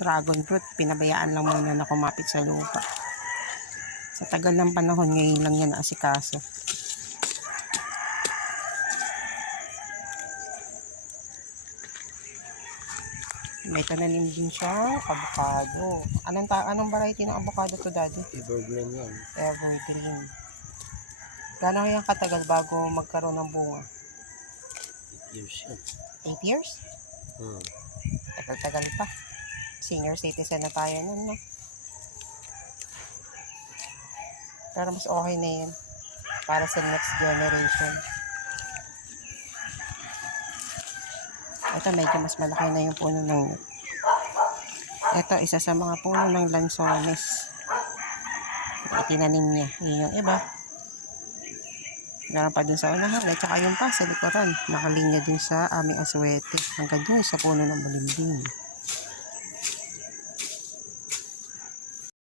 dragon fruit, pinabayaan lang muna na kumapit sa lupa. Sa tagal ng panahon, ngayon lang yan naasikaso. May tananim din siyang avocado. Anong variety ng avocado to, Daddy? Evergreen yan. Evergreen. Gano'n yung katagal bago magkaroon ng bunga? 8 years yan. 8 years? Tagal-tagal pa. Senior citizen na tayo nun, no? Pero mas okay na yun. Para sa next generation. Ito, medyo mas malaki na yung puno ng... Ito, isa sa mga puno ng lansones. Itinanim niya. Yun yung iba. Meron pa dun sa unahan. At saka yung pa sa likuran. Nakalinya dun sa aming aswete. Hanggang dun sa puno ng balimbing.